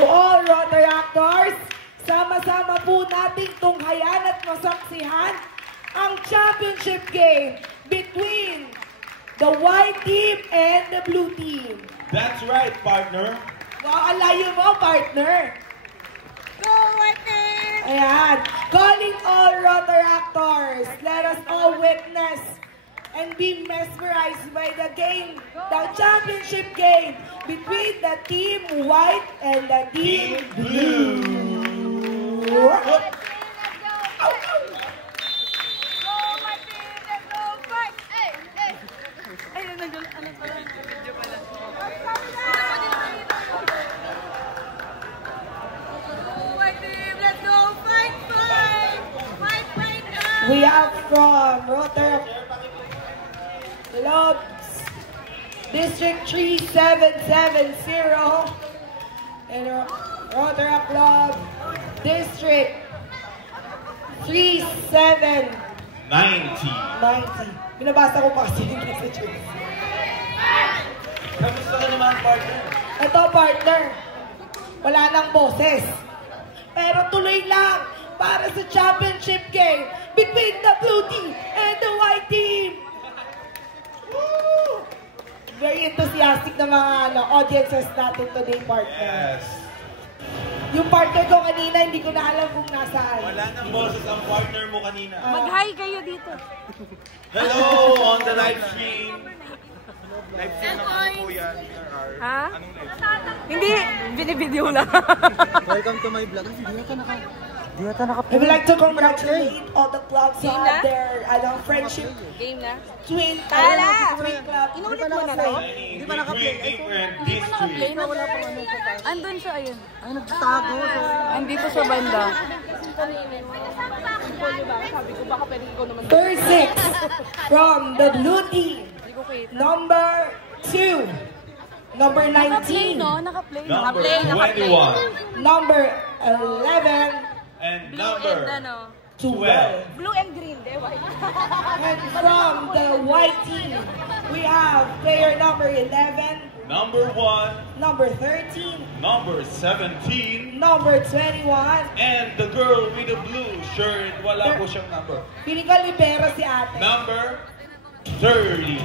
To all Rotaractors, sama-sama po nating tunghayan at masaksihan ang championship game between the white team and the blue team. That's right, partner. Wow, ang layo mo, partner. Go, white team! Ayan. Calling all Rotaractors, let us all witness and be mesmerized by the game, the championship game between the team white and the team blue. Go, white team! Let's go, fight! Hey! Ay, nandiyan. Ano pala? Video pala. We have from Lobs District 3770 and Rotaract Club District 3790. 90. Binabasa ko pa kasi yung messages. Kamusta ka naman, partner? Ito, partner. Wala nang boses. Pero tuloy lang para sa championship game between the blue team and the white team. Woo! Very enthusiastic na mga audiences natin today, partner. Yes. Yung partner ko kanina, hindi ko na alam kung nasaan. Wala nang boses ang partner mo kanina. Mag-hi kayo dito. Hello on the live stream. Live stream naman po yan. Ha? Anong live stream? Hindi, binibideo lang. Welcome to my vlog. Di yata naka... I would like to congratulate all the clubs Game on na? their friendship Game na? twin Tala! twin club. Inulit mo na to? Hindi pa naka-play. Different Hindi pa naka-play district. na wala pang ano. Andun siya, ayun. Ay, nagtago. Andito sa banda. Sabi ko, baka pwede ko naman. First six from the blue team. Hindi ko kita. Number 2. Number Naka-play, 19. no? Naka-play. Number Naka-play. 21. Number 11. And Blue number and ano? 12. Blue and green, de, white. And from the white team, we have player number 11, number 1, number 13, number 17, number 21. and the girl with the blue shirt. Wala po siyang number. Piling ko libero si ate. Number 30.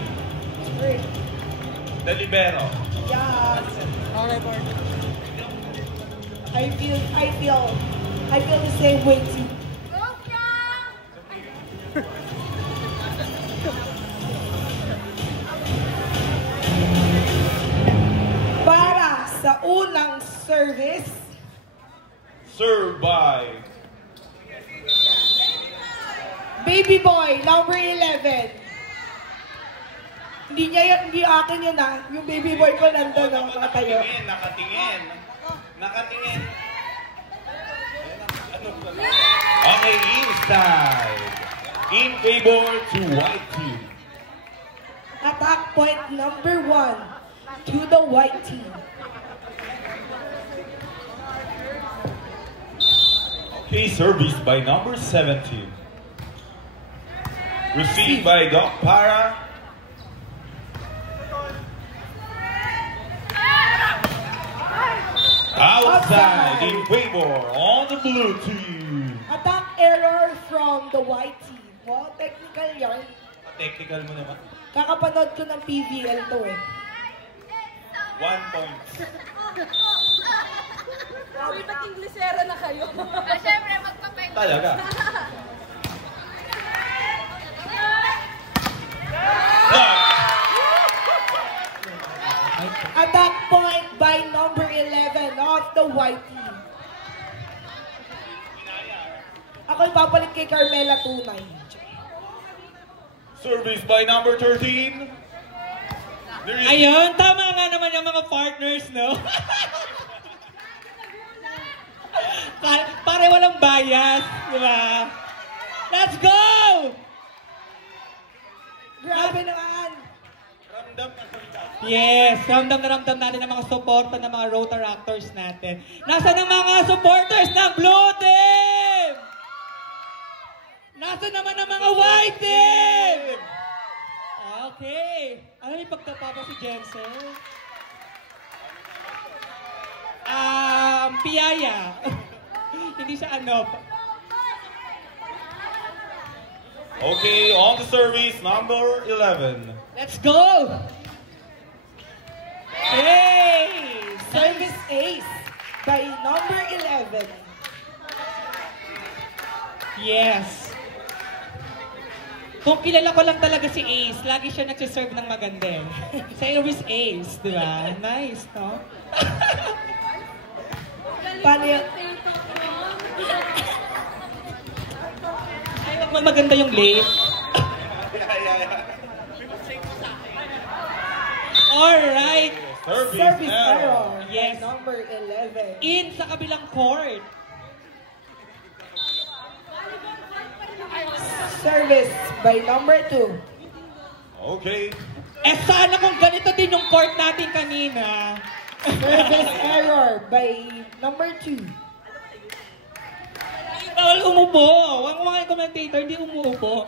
The libero. Yes. Okay, partner. I feel the same way too. Para sa unang service, Served by Baby Boy, number 11. Hindi niya yun, hindi akin yun ah. Yung Baby Boy ko nandun ang nakatayo. Nakatingin. Nakatingin. Okay, inside. In favor to white team. Attack point number 1 to the white team. Okay, service by number 17. Received by Doc Para. Outside in favor on the blue team. Attack error from the white team. Wow, technical yarn. Technical mo naman. Kakapanood ko ng PVL to eh. 1 point. Uy, ba't Inglesera na kayo? Siyempre, magpapay. Talaga. Attack point by number 11 of the white team. Ako ipapalit kay Carmela Tunay. Service by number 13. Ayun, tama nga naman yung mga partners, no? Pare walang bias, di ba? Let's go! Grabe naman. Ramdam na Yes, ramdam na ramdam natin ang mga suporta ng mga Rotaractors natin. Nasaan ang mga supporters ng Blue Team? Nasaan naman ang mga White Team? Okay. Ano yung pagtapa pa si Jensen? Piyaya. Hindi siya ano. Okay, on the service, number 11. Let's go! Hey! Service ace by number 11. Yes. Kung kilala ko lang talaga si Ace, lagi siya nagsiserve ng maganda eh. Service Ace, di ba? Nice, no? Paano yun? Ay, maganda yung late. Alright. Service error Yes. by number 11. In sa kabilang court. Service by number 2. Okay. Eh sana kung ganito din yung court natin kanina. Service error by number 2. Bawal umupo. Huwag mga commentator, hindi umuupo.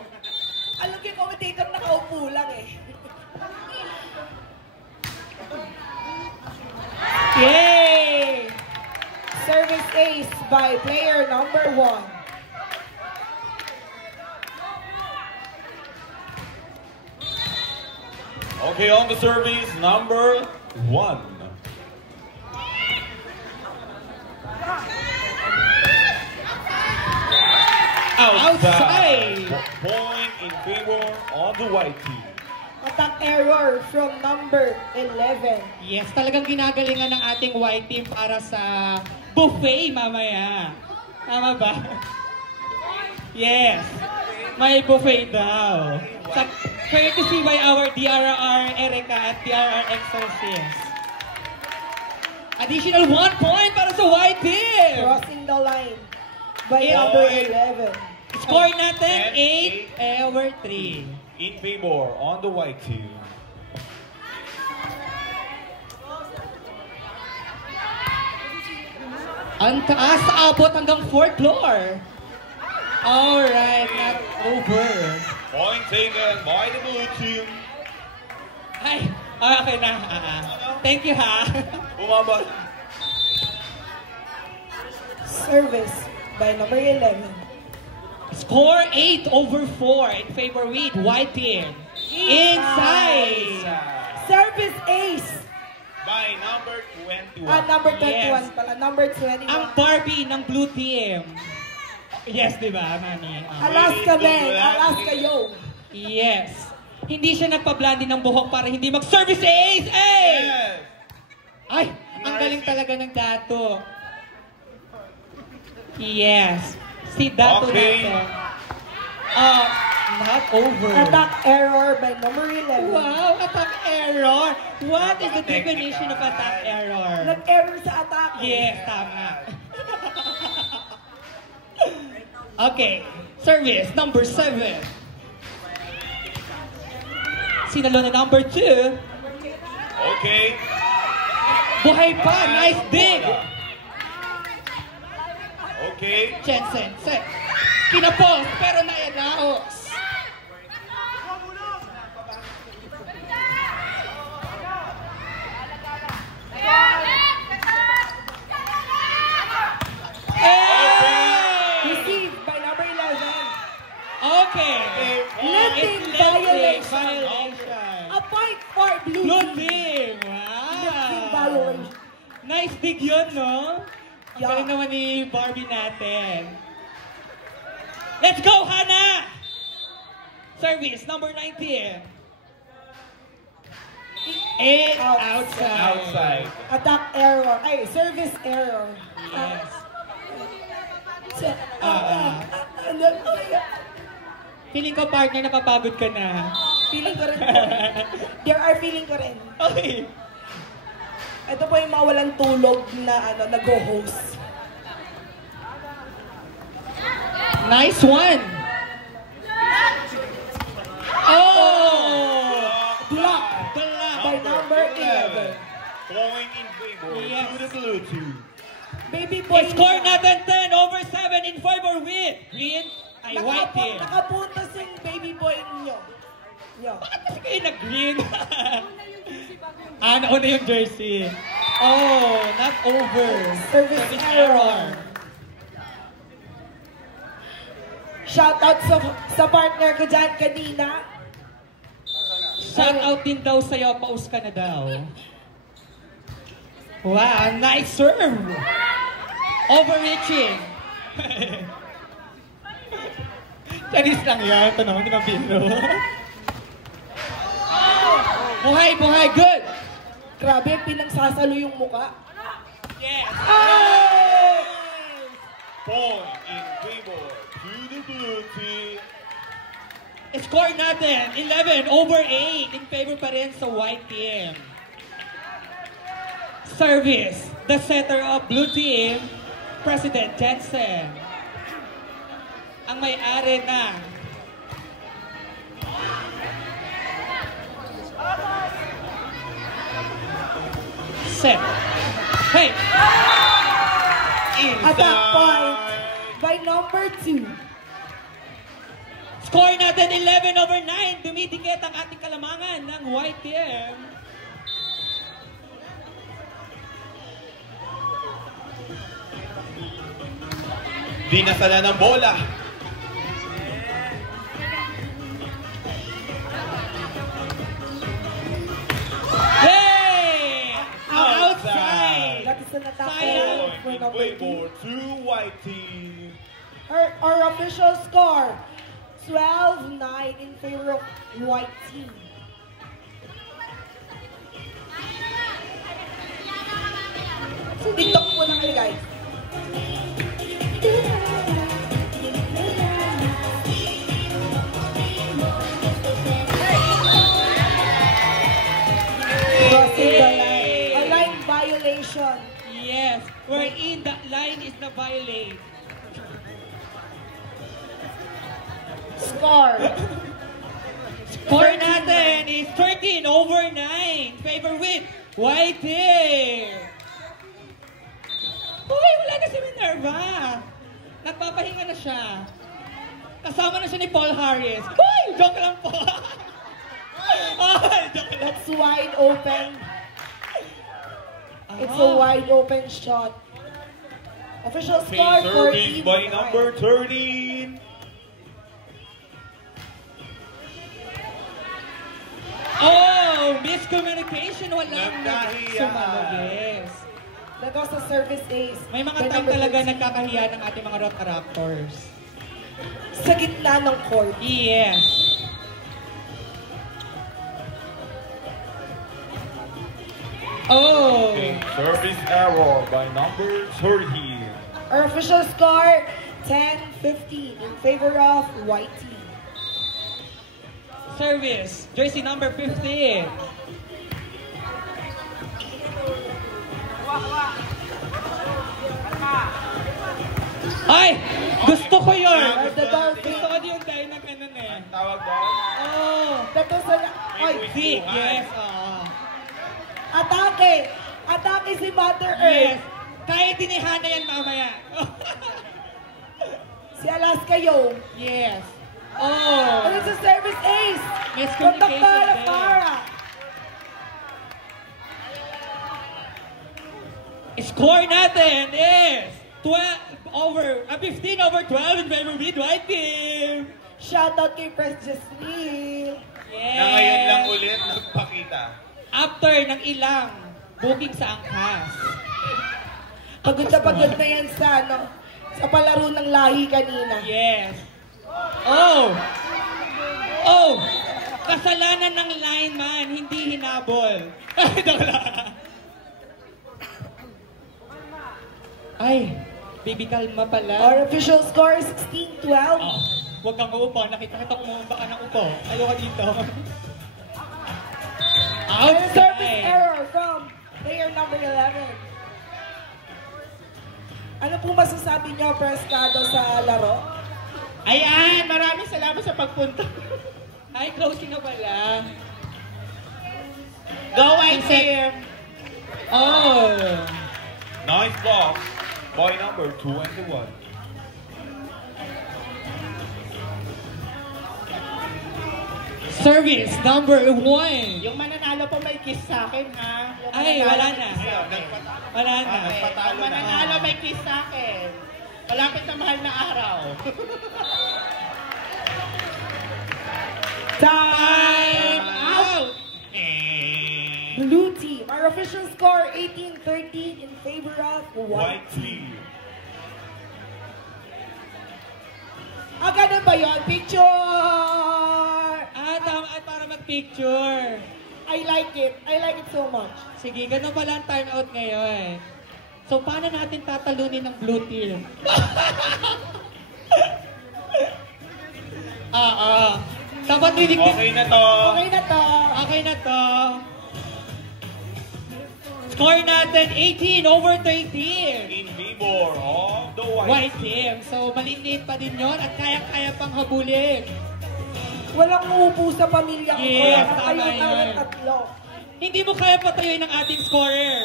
Alam ko yung commentator nakaupo lang eh. Yay! Service ace by player number 1. Okay, on the service, number 1. Outside. Point in favor of the white team. Attack error from number 11. Yes, talagang ginagalingan ng ating white team para sa buffet mamaya. Tama ba? Yes. May buffet daw. Sa courtesy by our DRR Erica at DRR Exorcist. Additional 1 point para sa white team. Crossing the line by Yeah. number 11. Score natin 8 8/3. in favor on the white team. Ang taas, abot hanggang 4th floor. Alright, not over. Point taken by the blue team. Ay, okay na. Thank you ha. Bumaba. Service by number 11. Score 8/4 in favor with white team. Inside. Service ace. By number 21. Number 21 Yes. pala. Number 21. Ang Barbie ng blue team. Yes, di ba, Manny? Alaska Ben. Alaska yo. Yes. Hindi siya nagpa-blondie ng buhok para hindi mag-service ace. Ay! Yes. Ay, ang galing talaga ng dato. Yes. Si dato Okay. natin. Not over. Attack error by number 11. Wow, attack error. What is the definition of attack error? Nag-error sa attack. Yes, tama. Okay, service number 7. Sinalo na number 2. Okay. Buhay pa, nice dig. Okay. Jensen, set. Kinapos, pero nairaos. Received by number 11. Okay. Lifting It's violation. violation. A point for blue Blue team. team. Lifting Wow. violation. Nice dig yun, no? Ang Yeah. galing naman ni Barbie natin. Let's go, Hannah! Service number 19. 8 outside. Outside. Attack error. Ay, service error. Yes. Feeling ko, partner, napapagod ka na. Feeling ko rin po. There are feeling ko rin. Okay. Ito po yung mawalan tulog na nag-host. Nice one. Oh! Block Block. by number 11. Point in favor Yes. to the blue team. Baby boy. Score natin 10/7 in favor with green ay white team. Nakapuntos yung baby boy ninyo. Yo. Bakit kasi kayo nag-green? Nauna yung jersey. Oh, not over. Service error. Shoutout sa partner ko dyan kanina. Shoutout din daw sa'yo, paus ka na daw. Wow, nice serve! Overreaching! Chinese lang yan, ito naman, di ba biro? Buhay, buhay, good! Grabe, pinangsasalo yung muka. Yes! Oh! Point in favor to the blue team. Score natin, 11 over 8 in favor pa rin sa white team. Service, the setter of blue team, President Jensen. Ang may-ari ng set. Hey! Attack point by number 2. Score natin 11 over 9. Dumidikit ang ating kalamangan ng white team. Di nasala ng bola. Yay! Outside! That is an attack Sayang. point for In number 2. favor to white team. Our official score, 12-9 in favor of white team. TikTok muna kayo, guys. Crossing the line. A line violation. Yes, wherein that line is na violate. Score. Score natin is 13 over 9. Favor with white team. Uy, wala na si Minerva. Nagpapahinga na siya. Kasama na siya ni Paul Harris. Uy, joke lang po. Ay, joke lang. That's wide open. It's a wide open shot. Official score, Serving 14. by number 13. Oh, miscommunication. Walang Nagkahiya. sumalo. Yes. That was a service ace. May mga by time number talaga 13. nagkakahiya ng ating mga Rotaraptors. Sa gitna ng court. Yes. Oh. Service error by number 13. Our official score, 10-15 in favor of white team. Service, jersey number 15. Ay! Gusto ko yun! The Dolphins. Gusto ko yung tayo ng kanan eh. Tawag doon. Oh! That was an... Oy, Zeke, yes. Oh. atake! Atake si Mother Yes. Earth. Kahit tinihan na yan mamaya. Si Alaska Yo. Yes. And Oh! it's a service ace. Miscommunication From there. Para. Score natin is 15 over 12 in favor of white team. Shoutout kay Press Jasmine. Yes. Na ngayon lang ulit nagpakita. After ng ilang booking sa angkas. Pagod na yan sa, sa palaro ng lahi kanina. Yes. Oh! Oh! Kasalanan ng lineman, hindi hinabol. Ay, baby kalma pala. Our official score is 16-12. Oh, huwag kang uupo. Nakita ko baka ng upo. Ayoko dito. And a service Outside. error from player number 11. Ano po masasabi niyo, Preskado, sa laro? Ayan, maraming salamat sa pagpunta. Ay, closing na pala. Go, White Team! Oh! Nice block by number 21. Service number 1. Yung mananalo po may kiss sa akin, ha? Yung Ay, mananalo wala may na. kiss sa akin. Wala na. Yung mananalo may kiss sa akin. Malapit na mahal na araw. Time out! Blue team. Our official score 18-13 in favor of white team. Ah, ganun ba yun? Picture! Tama at para mag-picture. I like it. I like it so much. Sige, ganun pala ang turnout ngayon. So, paano natin tatalunin ng blue team? Dapat niligtas. Okay na to. Okay na to. Okay na to. Score natin 18-13. In favor of the White team. So, maliliit pa din yon at kaya-kaya pang habulin. Walang uupo sa pamilya ko. Yes, Kayo tama tayo yun. tatlo. Hindi mo kaya patayuin ng ating scorer.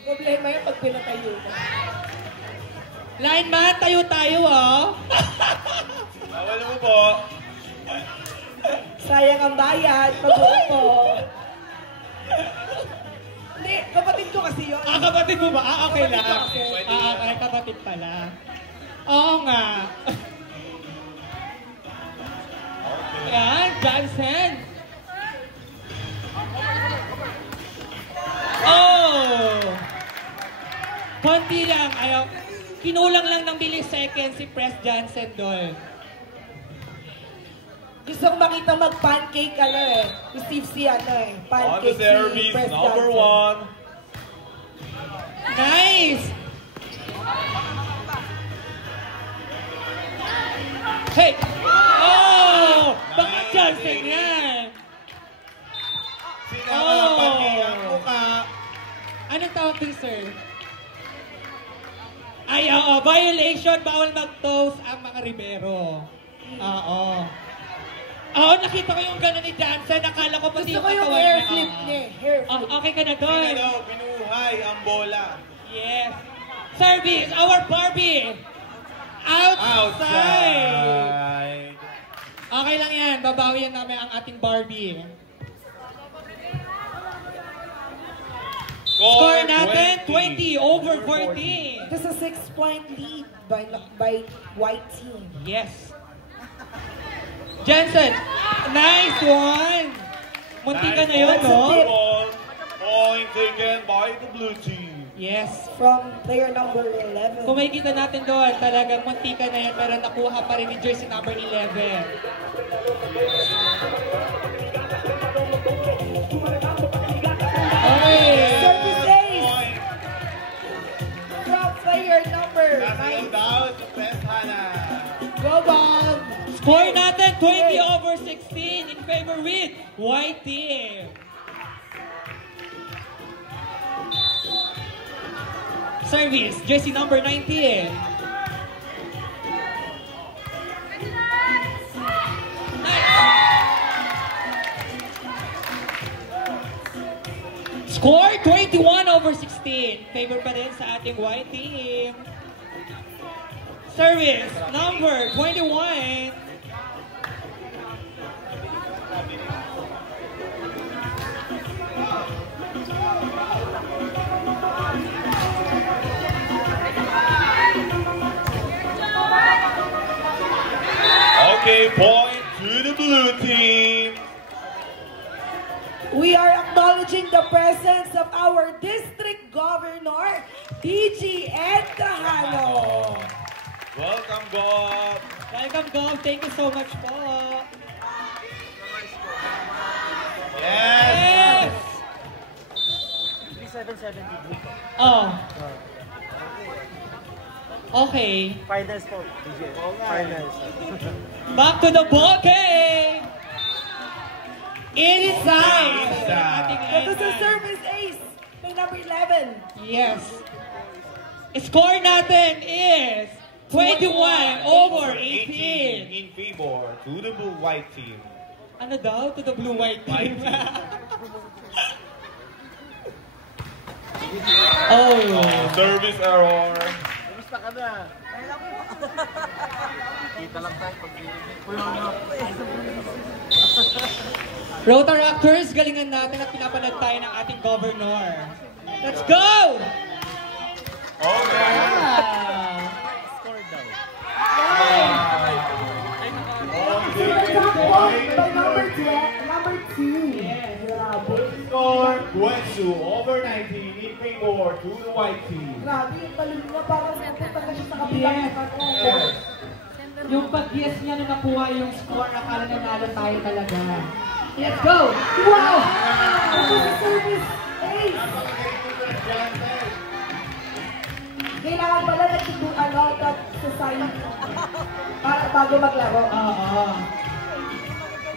Problema yun pag pinatayo mo. Lineman, tayo tayo, oh. Bawal mo po. Sayang ang bayad. Pag-uupo. Hindi, kapatid ko kasi yun. Kapatid mo ba? Okay Kapatid lang. ko kasi. Okay, kapatid pala. Oo nga. Yan, Johnson. Oh! Konti lang. Ayaw. Kinulang lang ng milliseconds si Press Johnson doon. Gusto kong makita mag-pancake Receive si On the pancake si service, Press number Johnson. 1. Nice! Hey! Oh! Baka Johnson yan! Sinakapati ang mukha. Anong tawag din, sir? Ay, oo. Violation. Bawal mag-toast ang mga Ribero. Oo. Oo, nakita ko yung gano'n ni Johnson. Nakala ko pati Gusto ko yung katawan hair niya. flip niya. Hair flip. Okay ka na doon. Binuhay ang bola. Yes. Service, our Barbie. Outside. Okay lang yan. Babawian namin ang ating Barbie. Score natin 20-14. This is a 6-point lead by white team. Yes. Jensen, nice one. Munti ka na yun, no? Point taken by the blue team. Yes. From player number 11. Kung makikita natin doon, talagang munti ka na yan, pero nakuha pa rin ni jersey number 11. Okay. Service ace. From player number 9. Down to Press Hana. Go Bob! Score natin 20-16 in favor with white team. Service, jersey number 19. Score 21-16. Favor pa rin sa ating white team. Service number 21. Okay, point to the blue team. We are acknowledging the presence of our District Governor, DG Ed Cajano. Welcome, God. Welcome, Gov. Thank you so much po. Yes. 3770. Oh. Okay. Finals po, DJ. Finals. Back to the ball game. Inside. That is a service ace by number 11. Yes. Score natin is 21-18. In favor to the blue white team. Ano daw? To the blue-white team. Oh. Service error. Kamusta ka na? Kita lang tayo pag Rotaractors, galingan natin at pinapanag tayo ng ating governor. Let's go! Okay. Number 2. Score, Guangzhou over 19 in favor to the white team. Grabe, yung talon niya parang napunta na siya sa kapitan. Yes. Yung pag-yes niya na nakuha yung score, akala nanalo tayo talaga. Let's go! Wow! Ito si Service Ace! Kailangan pala nagtituan out sa sign para bago maglaro. Oo.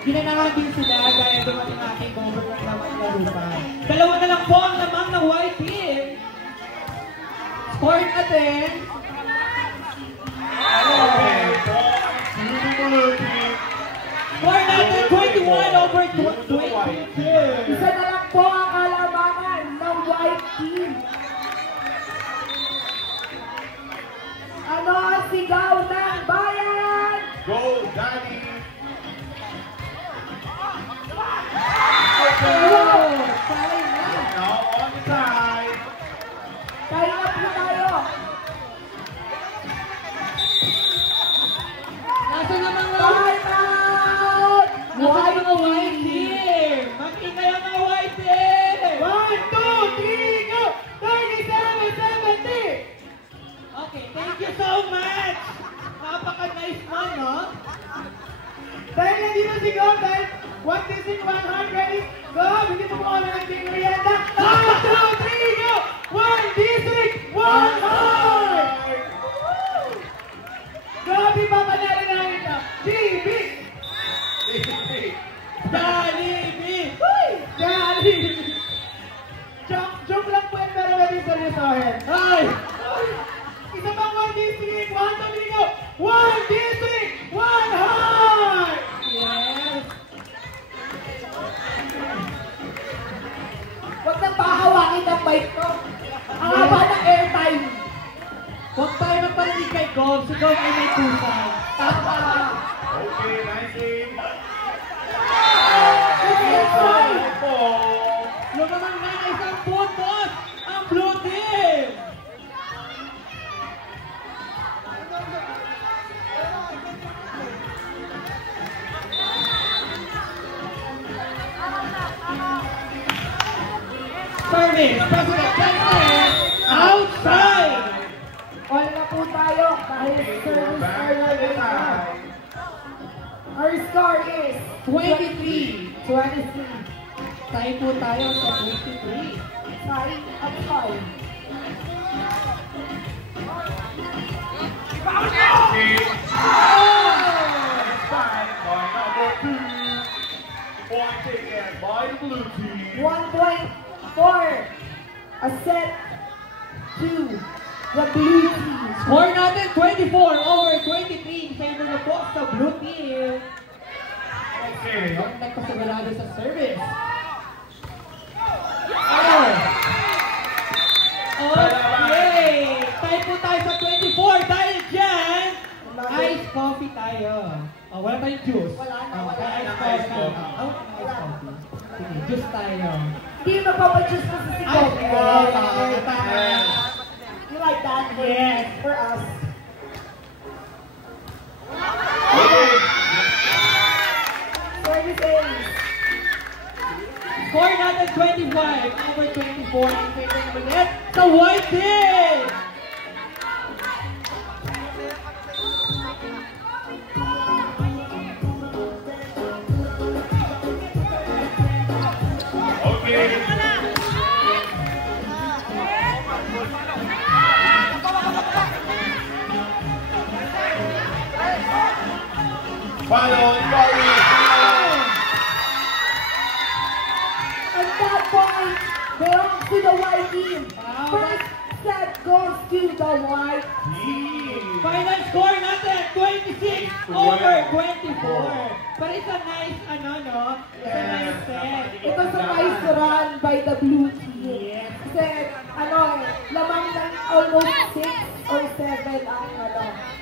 Ginanahan din sila dahil dumating aking governor na maglaro pa. Dalawa na lang po ang lamang ng white team. Score natin. Score natin 21 over 22. Isa na lang po ang kalamangan ng white team. Ano ang sigaw ng bayan? Go, Danny! Wow! Kaya na. Now on the side. Kaya na po tayo. Nasa na mga Time out! white team? Mag-ingay ang mga white team! 1, 2, 3, go! 37-70! Okay, thank you so much! Napaka-nice man, no? Dahil nandito si Go, dahil 1 District 100, go! Hindi mo mo na ng merienda. 1, 2, 3, go! 1 District 100! Grabe pa panalo na ito. GB! Jollibee! Jollibee! Joke lang po yan, pero may seryosohin. Ay! Isa pang 1 District, 1, 2, 3, go! 1 District 100! Yes! Huwag nang pahawangin ng mic ko. Ang haba ng airtime. Huwag tayo magparinig kay Gov. Si Gov ay may tusay. Tama. Okay, nice game. Lumamang na isang puntos ang blue team! Service, President Jensen, outside! All na po tayo dahil service earlier na. Our score is 23. 23. Tayo po tayo sa 23. Sorry, I'm sorry. Side by number 2. Point taken by the blue team. 1.4. A set to the blue team. Score natin 24 over 23 in favor of both sa blue team. Okay. Ang nagpasigurado sa service. Oh! Okay! Tayo po tayo sa 24 dahil dyan, ice coffee tayo. Oh, wala tayong juice. Wala na, Oh, wala ice na. coffee. Ice coffee. Oh, ice coffee. Sige, juice tayo. Hindi magpapajuice pa sa Ay, sikop. tama. You like that? Yes. For us. Service Ace. Score natin 25 over 24 in favor ng ulit sa white team! Okay. Followed by And that point belongs to the white team. First set goes to the white team. Final score natin, 26 over 24. But it's a nice, no? It's a nice set. Ito's a nice run by the blue team. Kasi, lamang lang almost 6 or 7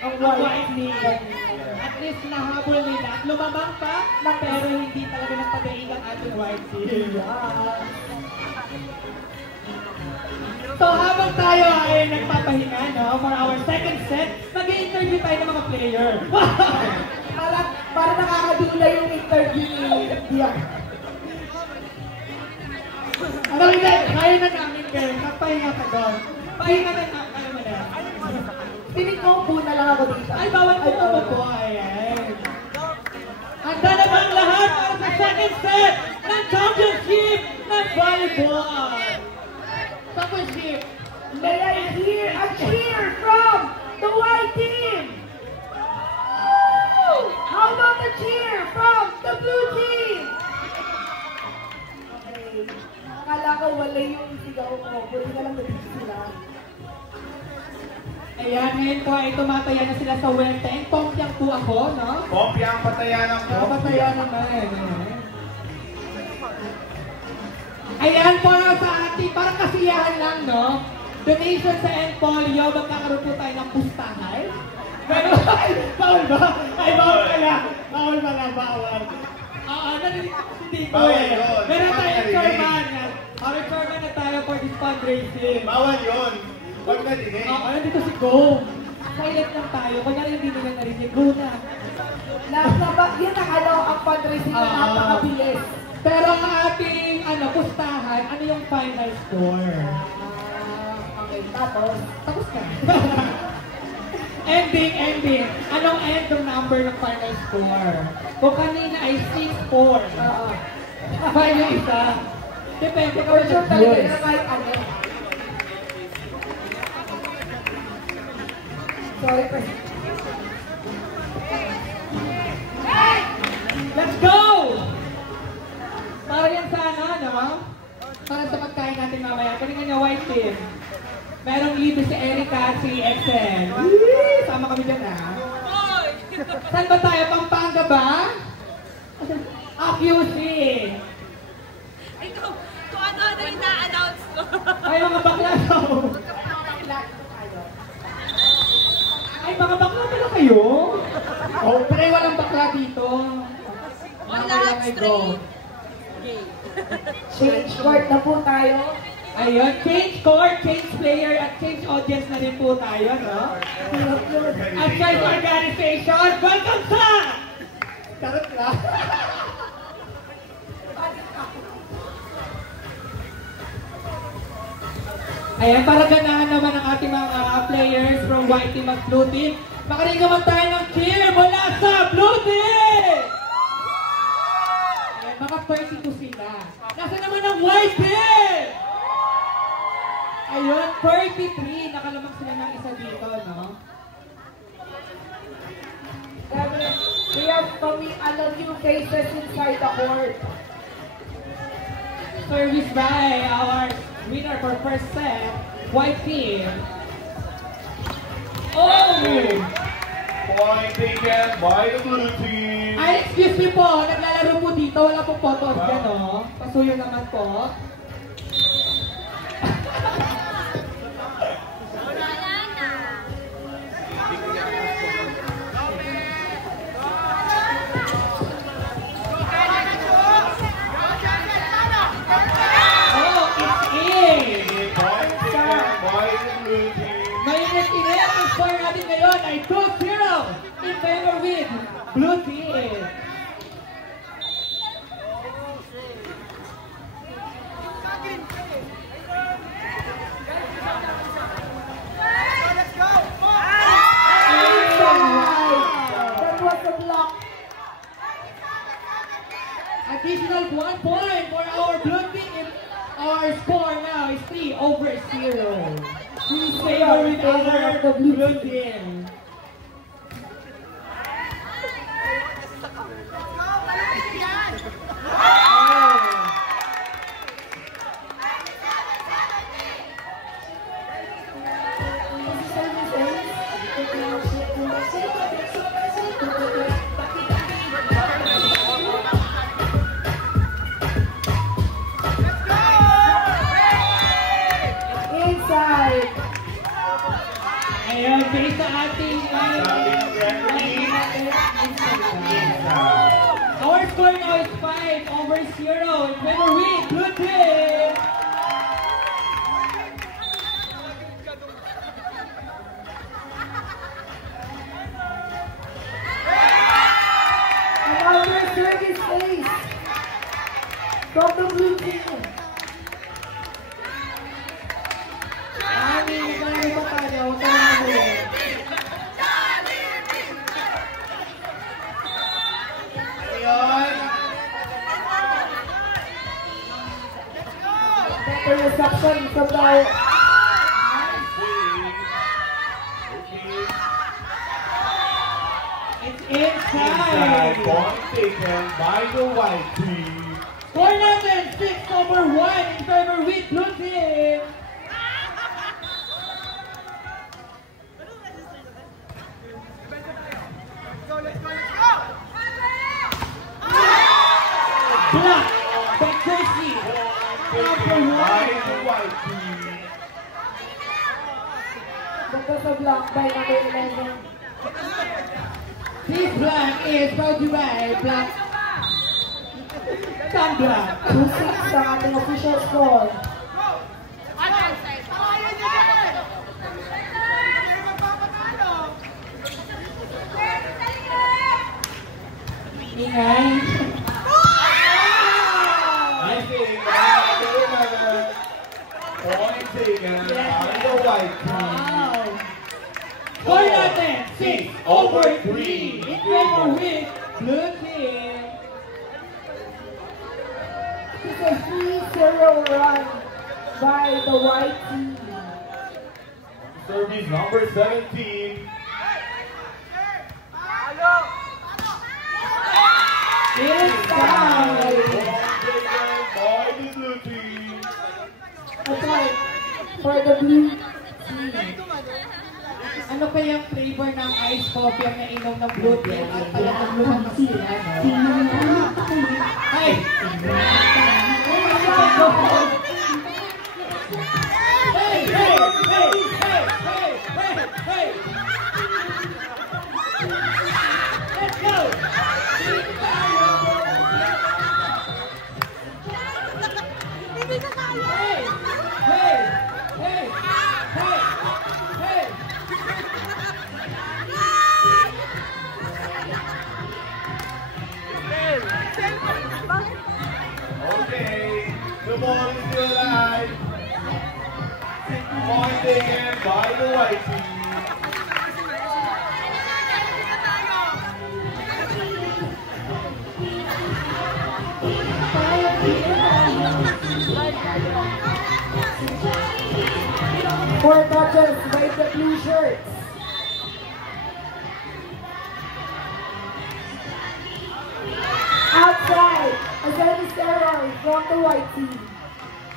ang white league. At least nahabol nila. Lumabang pa, pero hindi talaga nagpagain ang ating white team. So habang tayo ay nagpapahinga, no, for our second set, mag-i-interview tayo ng mga player. Para nakakadula yung interview ni Diak. Ano hindi, kaya na namin girl, magpahinga ka doon. Pahinga na namin, kaya mo na. Pinigmaupo na lang ako dito. Ay, bawal po ako po, ayan. Handa na bang lahat para sa second set ng championship ng volleyball? Championship. May I hear a cheer from the white team? How about a cheer from the blue team? Okay. Akala ko wala yung sigaw ko. Buti na lang nabisi sila. Ayan, ngayon po ay tumataya na sila sa Wenteng. Pompiang po ako, no? Pompiang patayan ng Ako pataya naman. Ayan, para sa ating, parang kasiyahan lang, no? Donation sa Empolio, magkakaroon po tayo ng pustahan. Pero, ay, bawal ba? Ay, bawal pala. Bawal pala, bawal. Oo, narinig ako hindi ko Bawal eh. yun. Meron tayong Narinig. chairman. Our chairman na tayo for this fundraising. Bawal yun. Huwag na din eh. Oo, nandito si Go. Silent lang tayo. Kunyari hindi nila narinig. Go na. Yun ang fundraising na napakabilis. Pero ang ating pustahan, ano yung final score? Okay, tapos na. ending. Anong end ng number ng final score? Kung kanina ay 6-4. Kaya yung isa. Depende ka for sure talaga yes. na kahit ano. Sorry, Let's go! Para yan sa para sa pagkain natin mamaya. Kanina niya white team. Merong libre si Erica, si Excel. Sama kami dyan Saan ba tayo? Pampanga ba? QC. Ito, kung ano ina-announce ko. Ay, mga bakla daw. Ay, mga bakla pala kayo? Oh, pero walang bakla dito. Wala, straight. Change court na po tayo. Ayun, change court, change player, at change audience na rin po tayo, no? At change organization, welcome sa! Karot lang. Ayan, para ganahan naman ang ating mga players from white team at blue team. Makarinig naman tayo ng cheer mula sa blue team! Ayan, mga 32 sila. Nasa naman ang white team! Ayun, 33. Nakalamang sila ng isa dito, no? We have new faces inside the court. Service by our winner for first set, white team. Oh! Point taken by the blue team. Ay, excuse me po. Naglalaro po dito. Wala pong photos dyan, no? Pasuyo naman po. Ang score natin ngayon ay 2-0 in favor with blue team. That was a block. Additional 1 point for our blue team. Our score now is 3-0. We favor with our blue team. Inside. Ayun, based sa ating Sabi ng referee, our score now is 5-0 in favor with Blue Team. Another service ace from the Blue Team. Better reception from the It's inside. Point taken by the white team. Score natin 6-1 in favor with Blue Team. Black, Bekosi, number By the 1. white team. Because of block by number 11. This black is brought to you by Black Sun Black. 2-6 sa ating official score. Ingay. Nice thing, point taken by the white team. Wow. Score natin 6-3 in favor with Blue Team. It's a 3-0 run by the white team. Service number 17. Inside. By the blue team. Attack for the blue team. Ano kayang flavor ng ice coffee ang nainom ng Blue Team at talagang lumabas sila, no? Ay! Hey! Hey! Hey! Hey! Hey! Hey! Hey! Let's go! Hey! Hey! Hey! Hey! Hey! Okay, the ball is still alive. Point taken by the white team. Four touches by the blue shirts. Outside, a service error from the white team.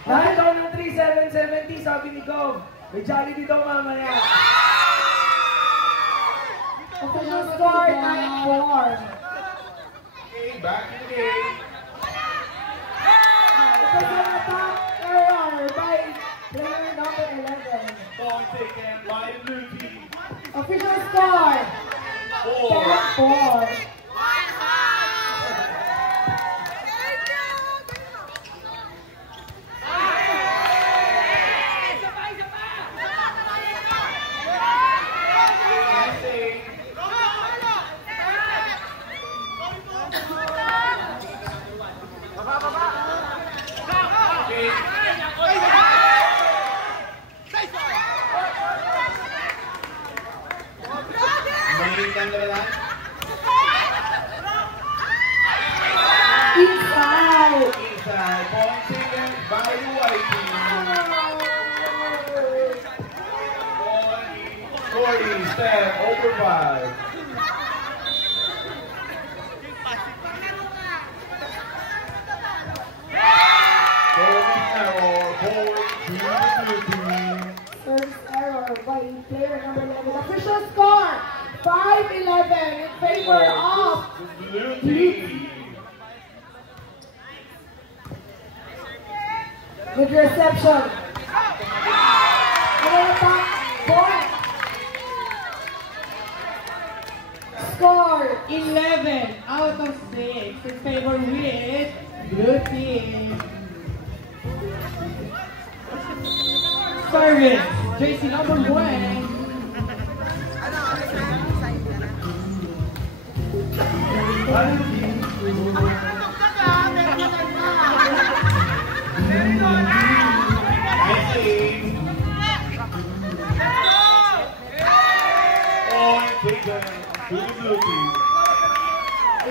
Dahil daw ng 3-7-70, sabi ni Gov. May Jollibee daw mamaya. Official score 9-4. Okay, back in the game. Official attack error by player number 11. Point taken by the blue team. Official score 4. 10-4. Inside. Inside, point taken by the white team. 40, step over 5. First error by player number 11. Official score 5-11 in favor of Blue team. with reception. And an attack point jersey number 1.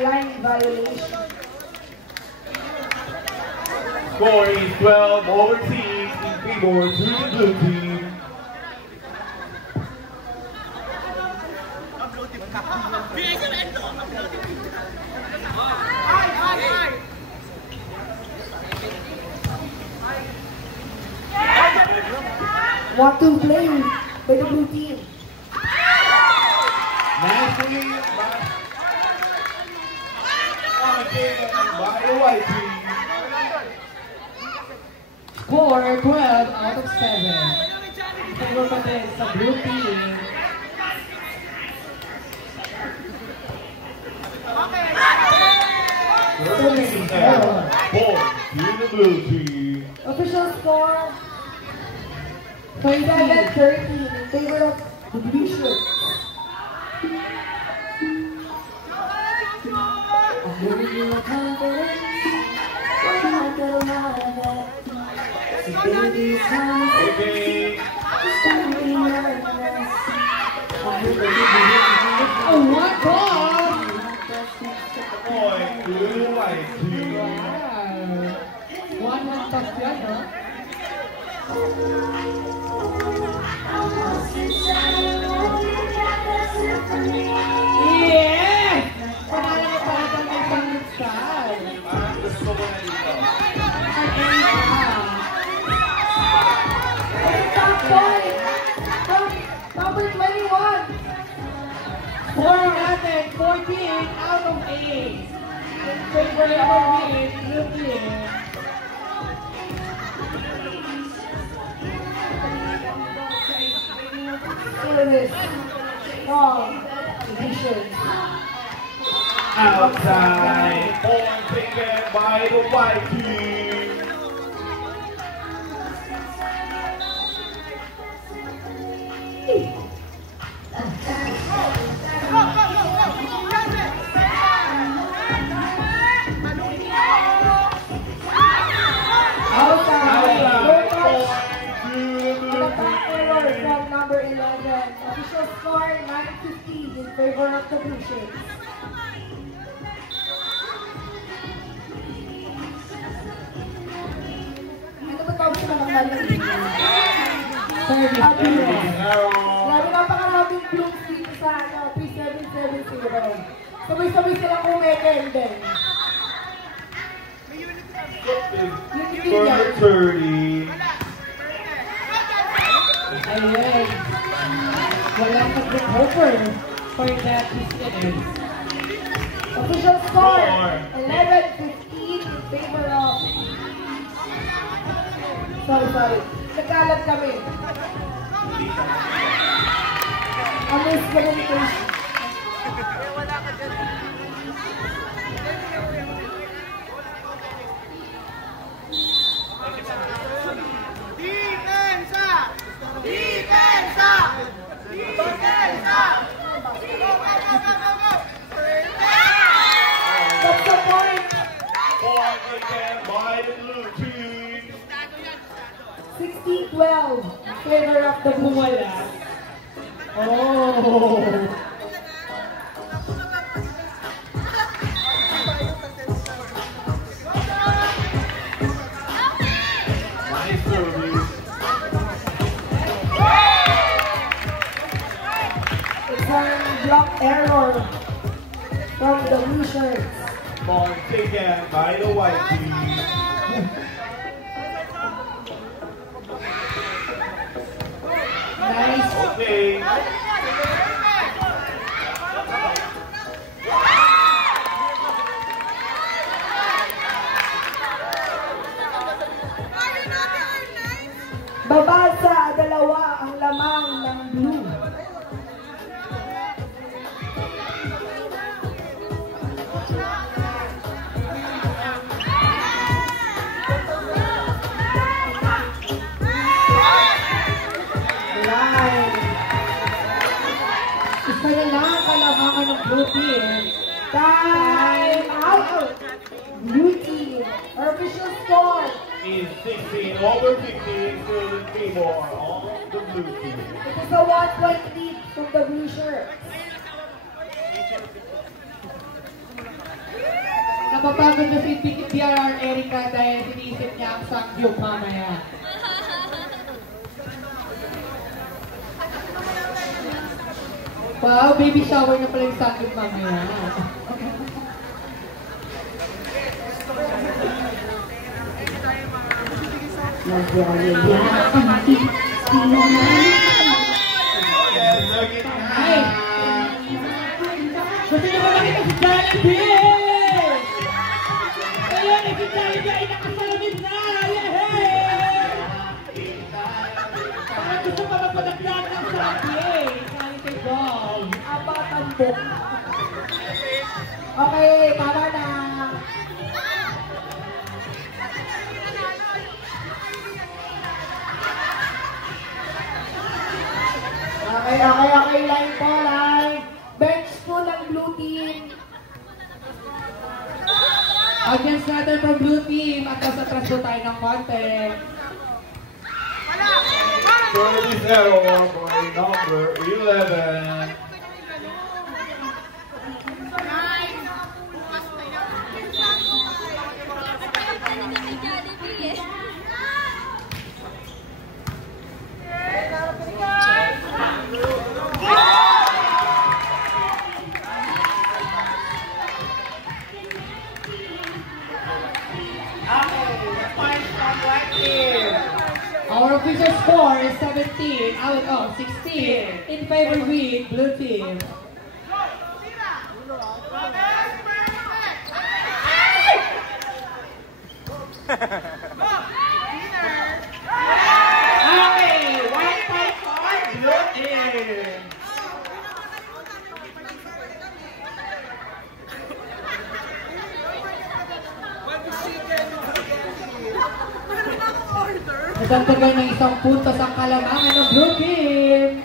Line violation. Score is 12 overseas in favor to the blue team. Want to play by the blue team. Nicely by the white team. Score 12 out of 7. Favor pa din sa blue team. The blue team. Official score 27-13 in favor of the blue shirts. I'm giving you a confidence. I'm gonna have it. So baby, it's time to Okay. start me nervous. I'm gonna give you Oh, what goal! Point to the white team. Wow. One touch yan, no? Yes! Panalo niya para sa may pang-style. Gusto ko na dito. top point from number 21. Score natin, 14 out of 8. Favor number 8, blue team. Service from division. Outside. Point taken by the white team. From number 11. Official score 9-15 in favor of the blue shirts. Ano ba tawag sa mga galing? Grabe, napakaraming blooms dito sa 3770. Sabay-sabay silang kumekende. For 30. Ayan. Walang mag-recover for that incident. Official score 11-15 in favor of... Sorry. Nagkalat kami. Miscommunication. That's the point. Point taken by the blue team. 16-12 in favor of the blue. Wala. Oh! Nice service. It's a block error from the blue shirts. Point taken by the white team. Nice. Okay. Babasa, dalawa ang lamang ng blue. Line time. Isa na lang kalamangan ng blue team. Time out. Blue team. Our official score Is 16 over 15 to Timor on the blue team. it is a 1-point lead from the blue shirts. Napapagod na si PRR Erica dahil sinisip niya ang Sangyup mamaya. Wow, baby shower na pala yung Sangyup mamaya. Ay! Gusto niyo ba makita si Jollibee? Ayun, si Jollibee ay nakasalamid na! Yehey! Parang gusto pa magpadagdag ng sabi eh. Jollibee Gold. Abatambok. Okay, tama na. Okay, line po, line. Bench po ng blue team. Audience natin from blue team. Atras-atras po tayo ng konti. 20-0 for number 11. Our official score is 17 out of 16 in favor with blue team. Okay, 1-point for blue team. Nadagdagan ng isang puntos ang kalamangan ng blue team.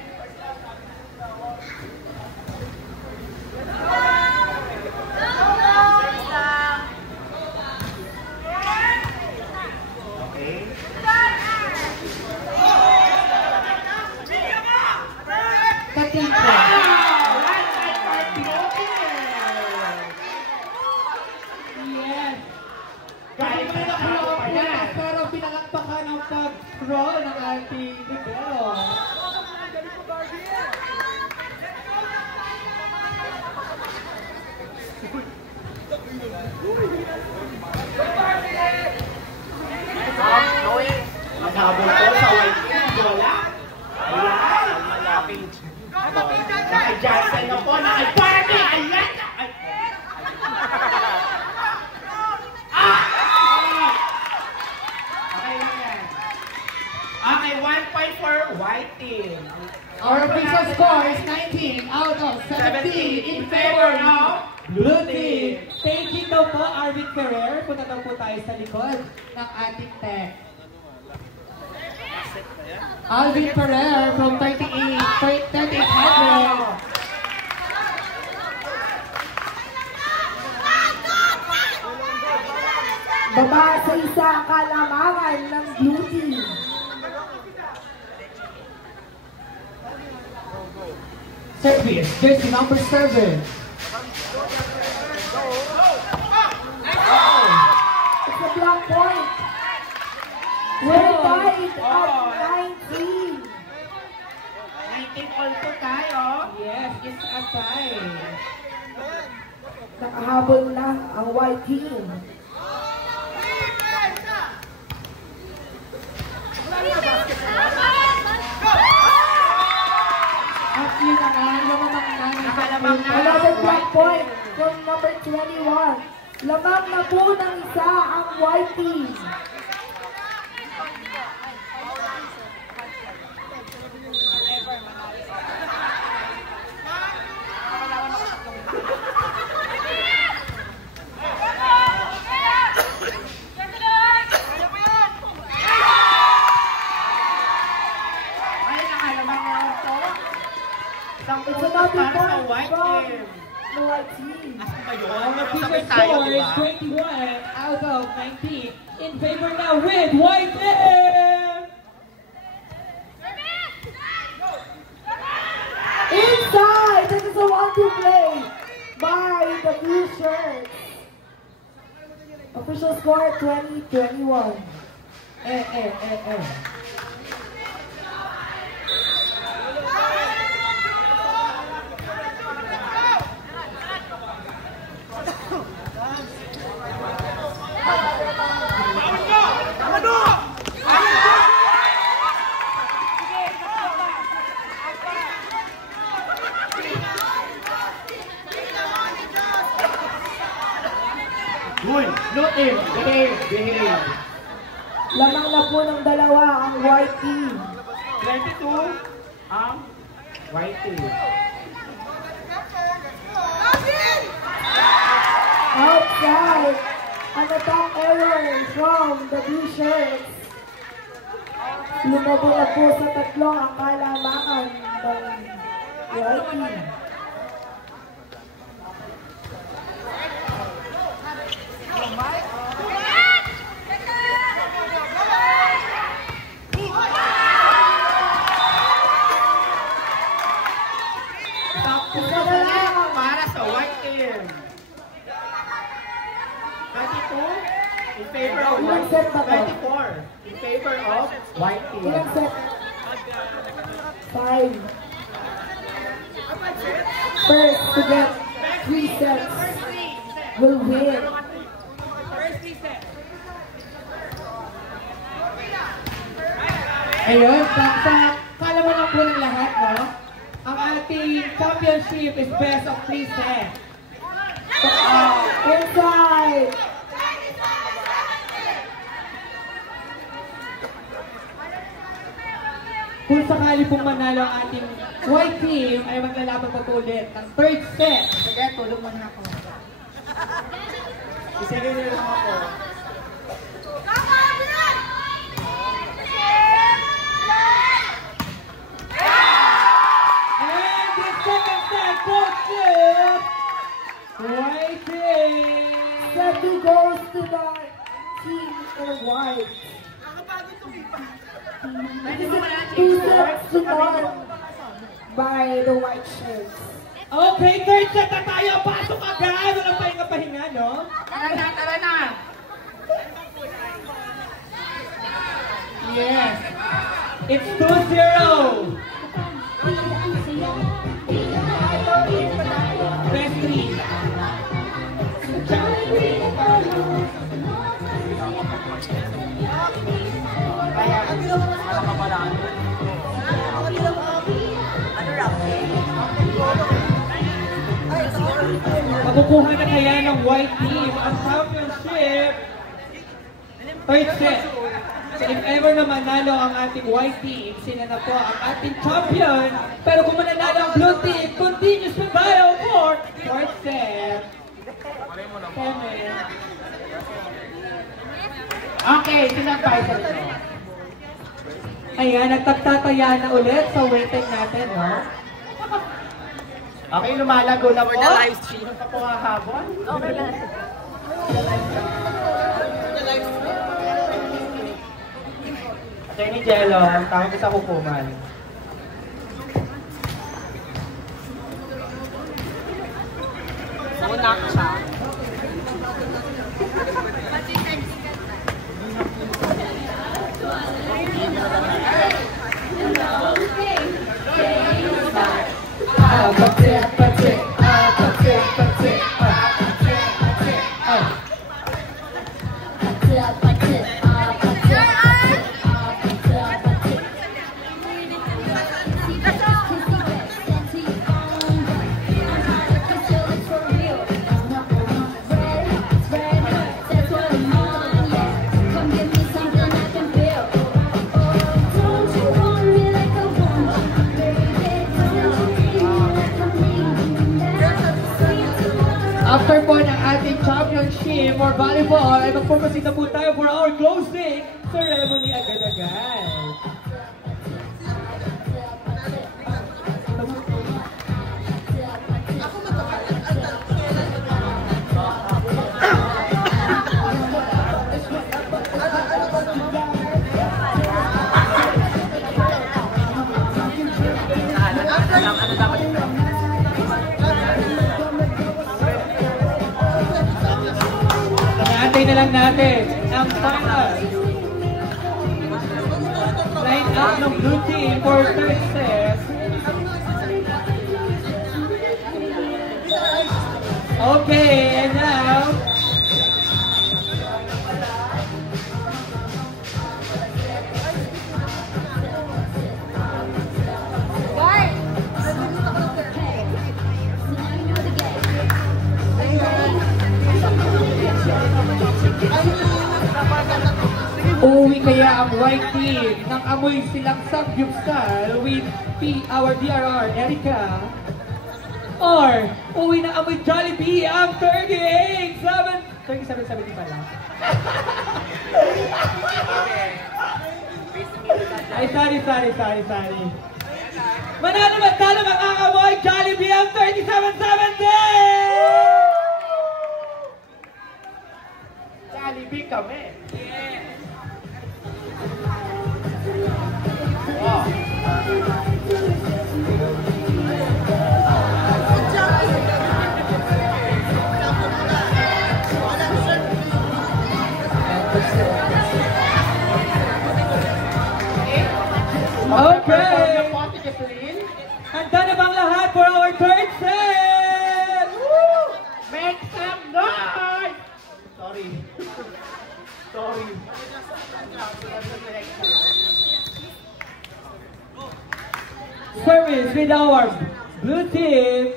Katinko. Yes. Kahit may nakuha ang puntos, pero pinalakpakan ang pag-roll ng ating libero. Maghabol ko sa white team, Lola. Ayan, malapit. Naka-Johnson na po, naka-Barbie! Ayan! Okay, 1 point for white team. Our official score is 19 out of 17 in favor of blue team. Staging daw po, Arvin Ferrer. Punta daw po tayo sa likod ng ating tech. Alvin Ferrer from 3800. Baba sa isa kalamangan ng blue team. Service, jersey number 7. It's a block point. We're tied at 19. 19 all po tayo. Yes, it's a tie. Nakahabol lang ang white team. At yun na nga, lumamang na. Another block point from number 21. Lamang na po ng isa ang white team. Ay, nakalamang na. Isang It's puntos another para sa point white from team. the white team. Asan ba yun? Ang Sabay official tayo, score is diba? 21 out of 19 in favor now with White Team! Inside! This is a 1-2 play by the blue shirts. Official score 20-21. Uy, blue team, behave. Lamang na po ng dalawa ang white team. 22 ang white team. Outside, an attack error from the blue shirts. Lumabo na po sa tatlo ang kalamangan ng white team. Isa na lang para sa white team. 32 in favor of white team. 24 in favor of white team. Ilang set? 5. First to get 3 sets will win. Ayun, sa kalaman po ng lahat, no? Ang ating championship is best of 3 sets. So, Inside! kung sakali pong manalo ang ating white team, ay maglalaban pa po ulit ng 3rd set. Sige, tulong mo na ako. Isigay nyo lang ako. And the second set goes to white team. 7 goes to the team in white. 2 sets to 1 by the white shirts. Okay, 3rd set na tayo. Pasok agad. Walang pahinga-pahinga, no? Tara na! Yes. It's 2-0. Best 3. Makukuha na kaya ng white team ang championship 3rd set. So if ever na manalo ang ating white team, sila na po ang ating champion. Pero kung mananalo ang blue team, continues to battle for 4th set. Okay, sinabay sa ito. Ayan, nagtagtataya na ulit sa waiting natin, no? Okay, lumalago na po. For the live stream. Ano pa po hahabol? Okay lang. Attorney Jello, tawag sa hukuman. Una siya. After po ng ating championship for volleyball, ay magpuproceed na po tayo for our closing ceremony agad-agad. lang, ano dapat ito? Naantay na lang natin ang final line up ng blue team for third set. Okay, and now uuwi kaya ang white team ng amoy silang samgyupsal with our DRR Erica? Or uuwi na amoy Jollibee ang 37-70 pala? Ay, sorry. Manalo mga amoy Jollibee ang 37-70! Jollibee kami! Okay! Handa na bang lahat for our third set? Woo! Make some noise! Sorry. Service with our blue team.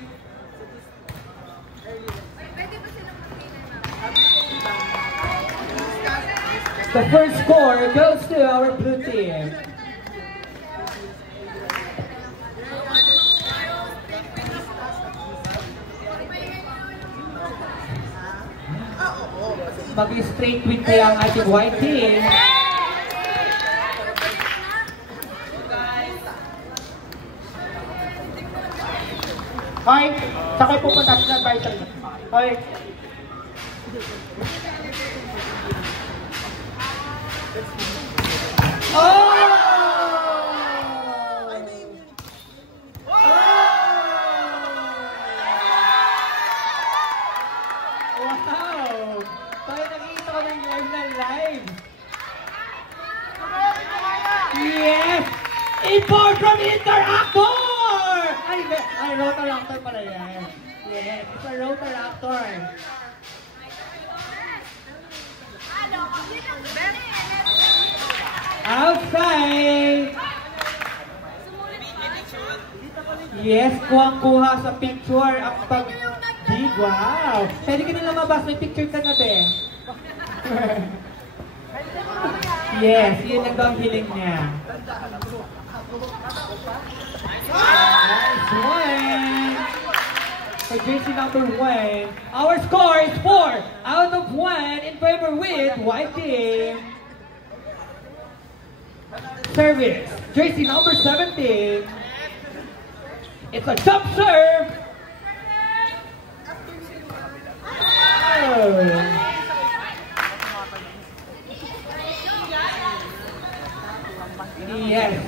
The first score goes to our blue team. Mag-straight win kaya ang ating white team. Hoy, sakay pupunta sa advisory. Hoy. Yes! Import from Interactor! Ay, Rotaractor pala yan. Yes, it's a Rotaractor. Outside! Yes, kuha sa picture ang pag-dig. Wow! Pwede ka na lumabas, may picture ka na, be. Yes, yun ang hiling niya. Nice one! For jersey number 1, our score is 4 out of 1 in favor with white team. Service, jersey number 17. It's a jump serve. Oh. Yes.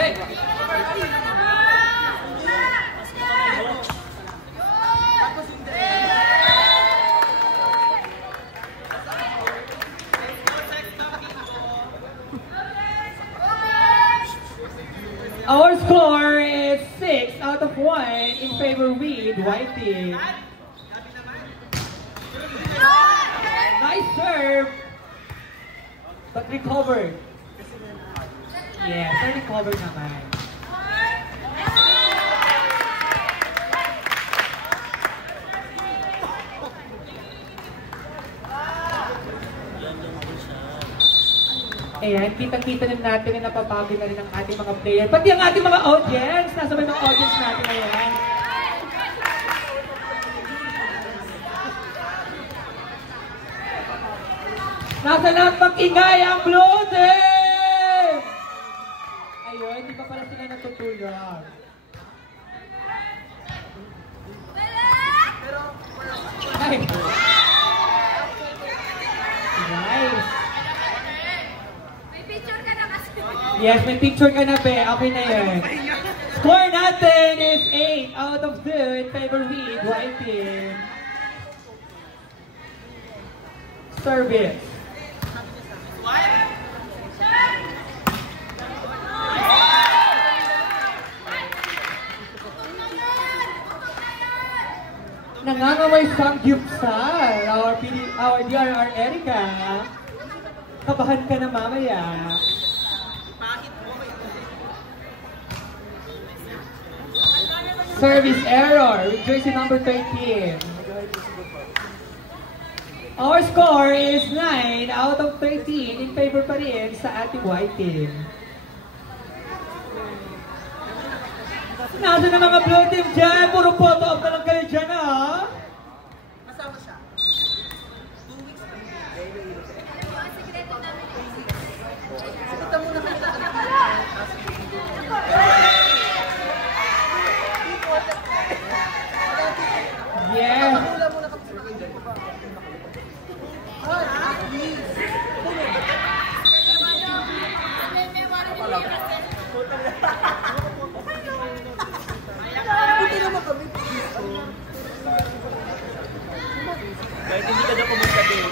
Hey. Our score is 6 out of 1 in favor with white team. Nice serve, but recovered. Yes, recovered naman. Ayan, kita-kita na natin na napapagod na rin ang ating mga player. Pati ang ating mga audience. Nasa may mga audience natin ngayon. Nasa lahat mag-ingay ang blue team! Ayun, hindi pa pala sila natutulog. Alright. Nice. May picture ka na kasi. Yes, may picture ka na, be. Okay na yun. Score natin is 8 out of 2 in favor with white team. Service. Nangangamay Samgyupsal, our DRR Erica. Kabahan ka na mamaya. Service error with jersey number 13. Our score is 9 out of 13 in favor pa rin sa ating white team. Nasa na mga blue team dyan? Puro photo op na lang kayo dyan, ha? Kasama siya. 2 weeks pa. Kita mo na kita. Yes. Kahit hindi ka na pumunta din.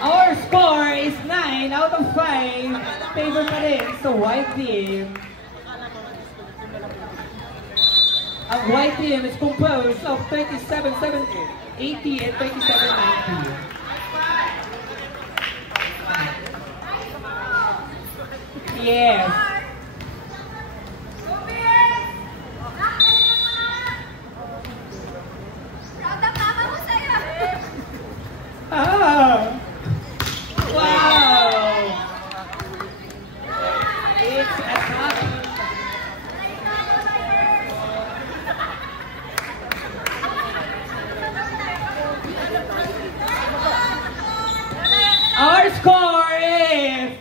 Our score is 9 out of 5. Favor pa rin sa white team. Ang white team is composed of 37-80 and 37-90. Yes. Ah! Wow! It's a top. Our score is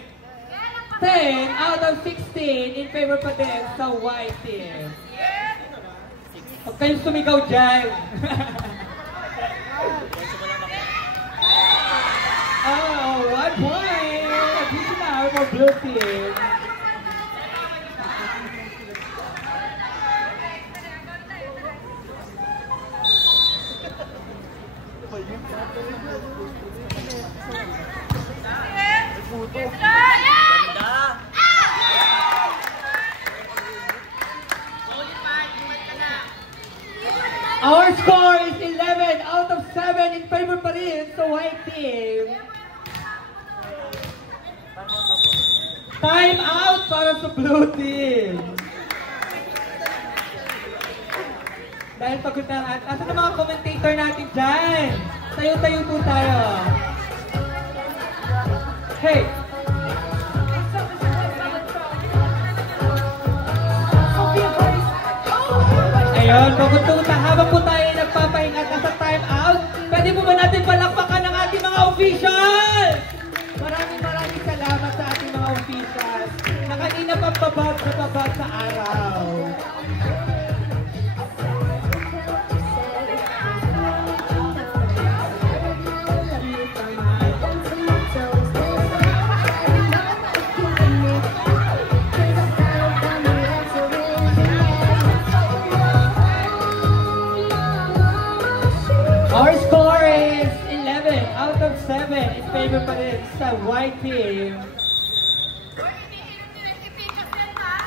10 out of 16 in favor pa din sa white team. Huwag kayong sumigaw dyan. Oh, 1 point! Additional for blue team. Our score is 11 out of 7 in favor pa rin sa white team. Time out para sa blue team. Dahil pagod na, asan ang mga commentator natin dyan? Tayo-tayo po tayo. Hey! Ayun, pagod po tayo. Habang po tayo nagpapahinga at nasa time out, pwede po ba natin palakpakan ang ating mga officials? Maraming salamat sa ating mga officials na kanina pang babag sa araw. Our score is 11 out of 7 in favor pa rin sa white team.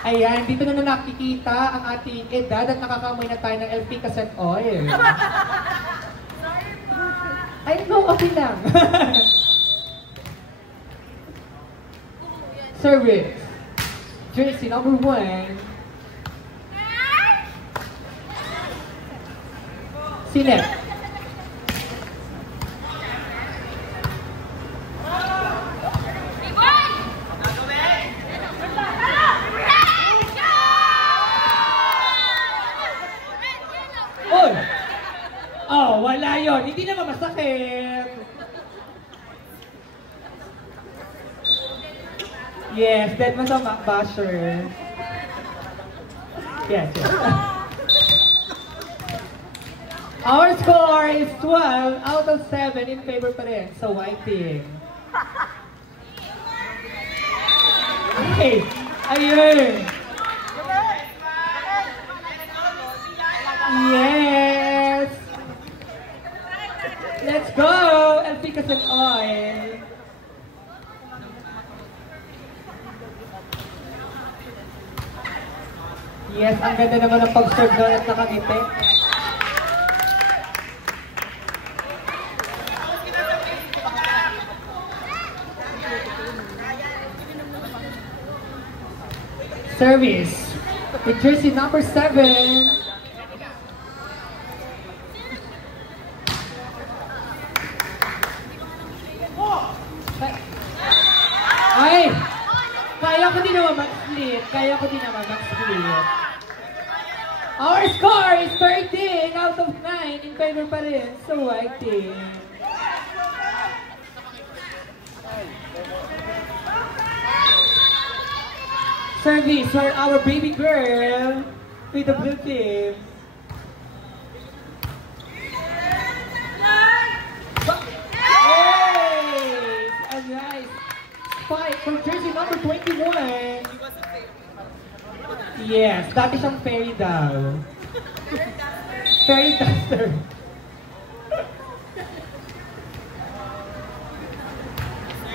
Ayan, dito na nakikita ang ating edad at nakakamoy na tayo ng LP cassette oil. Ay, no, okay lang. Service. Jersey number 1. Select. Oh, wala yun. Hindi naman masakit. Yes, dead man sa basher. Yes, yes. Our score is 12 out of 7 in favor pa rin sa white team. Okay, ayun. Yes! Let's go! Efficacy oil. Yes, ang ganda naman ng pag-serve doon at nakangiti. Service with jersey number 7. Ay! Kaya ko din naman mag-split. Our score is 13 out of 9 in favor pa rin sa white team. Service for our baby girl with the blue team. Hey! A nice spike for jersey number 21. Yes, dati siyang fairy daw. Fairy duster.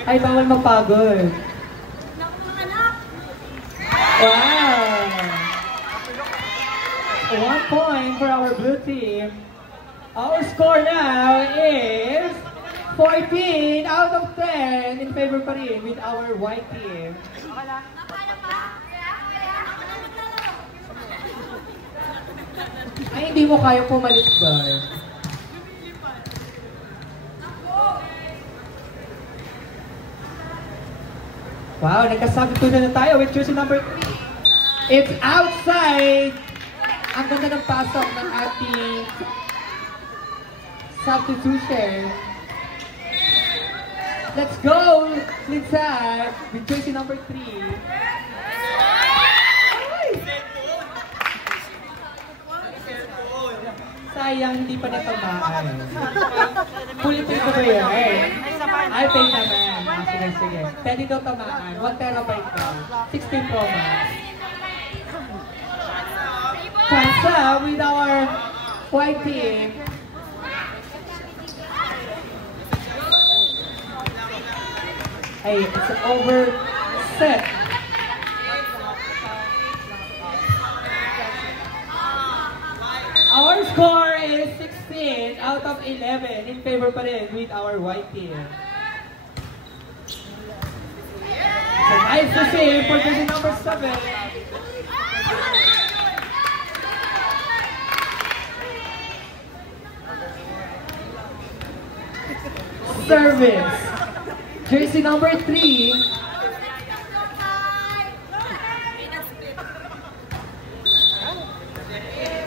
Ay, bawal mapagod. Wow! 1 point for our blue team. Our score now is 14 out of 10 in favor pa rin with our white team. Ay, hindi mo kaya pumalit doon. Wow, nagkasabitunan na tayo with jersey number 3. It's outside! Ang ganda ng pasok ng ating substitution. Let's go! Inside with jersey number 3. Sayang, hindi pa natamaan. Pulitin ko ba yun? Ay, pay naman. Sige. Pwede daw tamaan. 1 terabyte daw. 16 Pro Max. Chance with our white team. Ay, it's over set. Our score is 16 out of 11 in favor pa rin with our white team. So nice to see for jersey number 7. Service. Jersey number 3.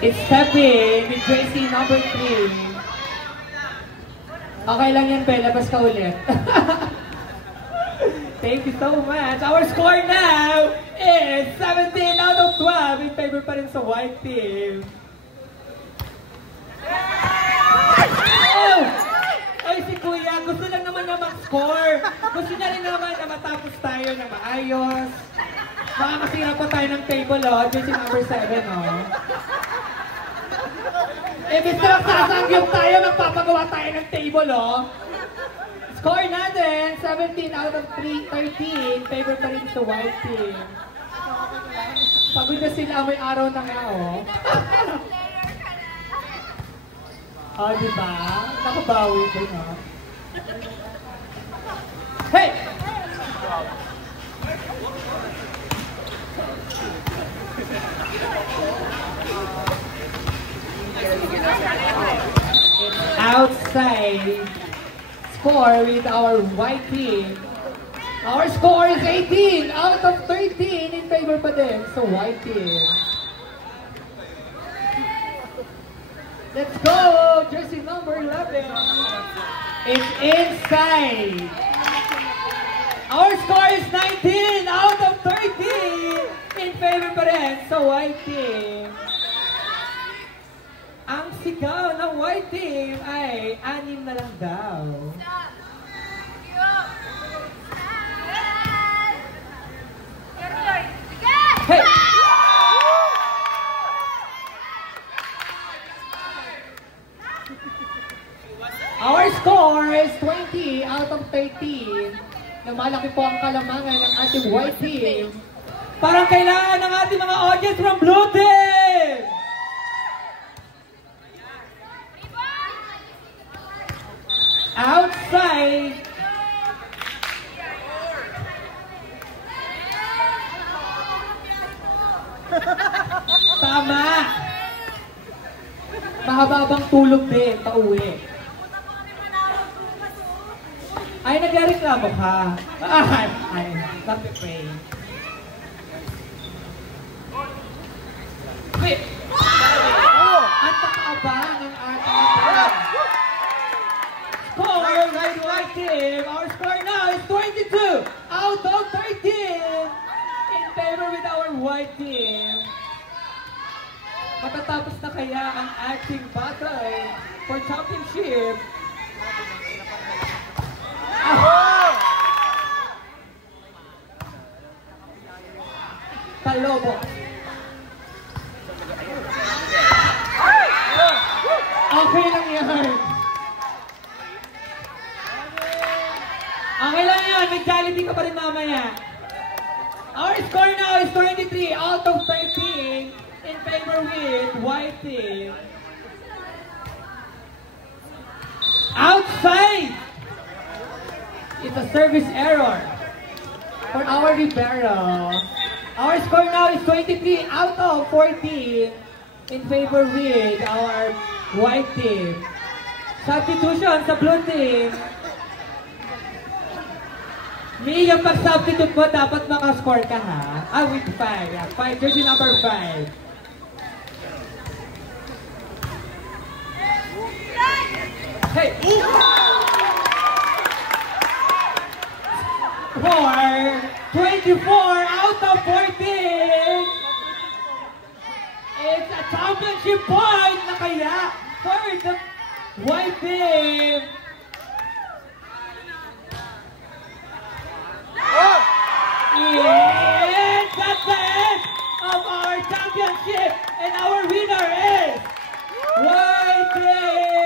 It's stepping with jersey number 3. Okay lang yan, Bella. Labas ka ulit. Thank you so much. Our score now is 17 out of 12 in favor pa rin sa white team. Oh! Ay, si Kuya, gusto lang naman na mag-score. Gusto niya rin naman na matapos tayo na maayos. Makakasira pa tayo ng table, oh. Jersey number 7, oh. Ibig na magsasangyok tayo, magpapagawa tayo ng table, oh. Score natin, 17 out of 13, favor pa rin sa white team. Pagod na sila, may araw na nga, oh. Oh, diba? Nakabawi ko, no? Hey! Outside score with our white team. Our score is 18 out of 13 in favor pa din sa white team. Let's go! Jersey number 11. It's inside. Our score is 19 out of 13 in favor pa rin sa white team. Ang sigaw ng white team ay 6 na lang daw. Hey! Our score is 20 out of 13. Lumalaki po ang kalamangan ng ating white team. Parang kailangan ng ating mga audience from blue team! Outside! Tama! Mahababang tulog din, pauwi. Ay, nagreklamo ka. Ay, napipray. Wait! Ang pakaabang ang ating score by the white team. Our score now is 22 out of 13 in favor with our white team. Matatapos na kaya ang ating battle for championship? Talobo. Okay lang yan. Okay lang yan. May Jollibee ka pa rin mamaya. Our score now is 23 out of 13 in favor with white team. Outside! It's a service error for our Rivero. Our score now is 23 out of 14 in favor with our white team. Substitution sa blue team. Mi, yung pag-substitute mo, dapat makascore ka ha. With 5. Yeah, 5. Jersey number 5. Hey! 24 out of 14! It's a championship point na kaya for the white team! And that's the end of our championship, and our winner is white team!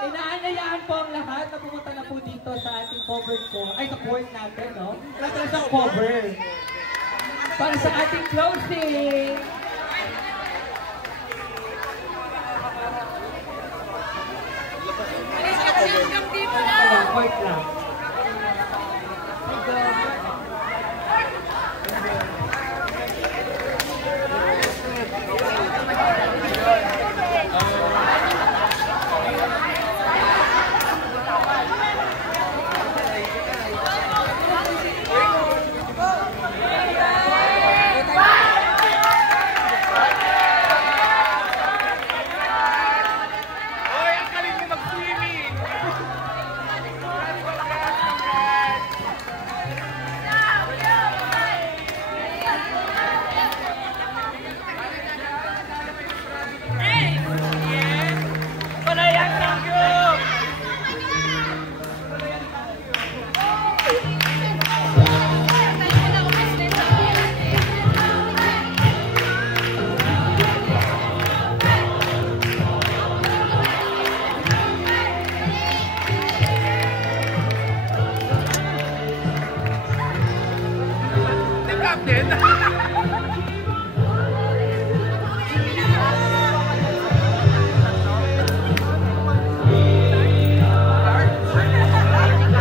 Inaanayaan po ang lahat na pumunta na po dito sa ating cover ko, ay sa court natin, no? Wala sa cover. Para sa ating closing. Court lang. Captain!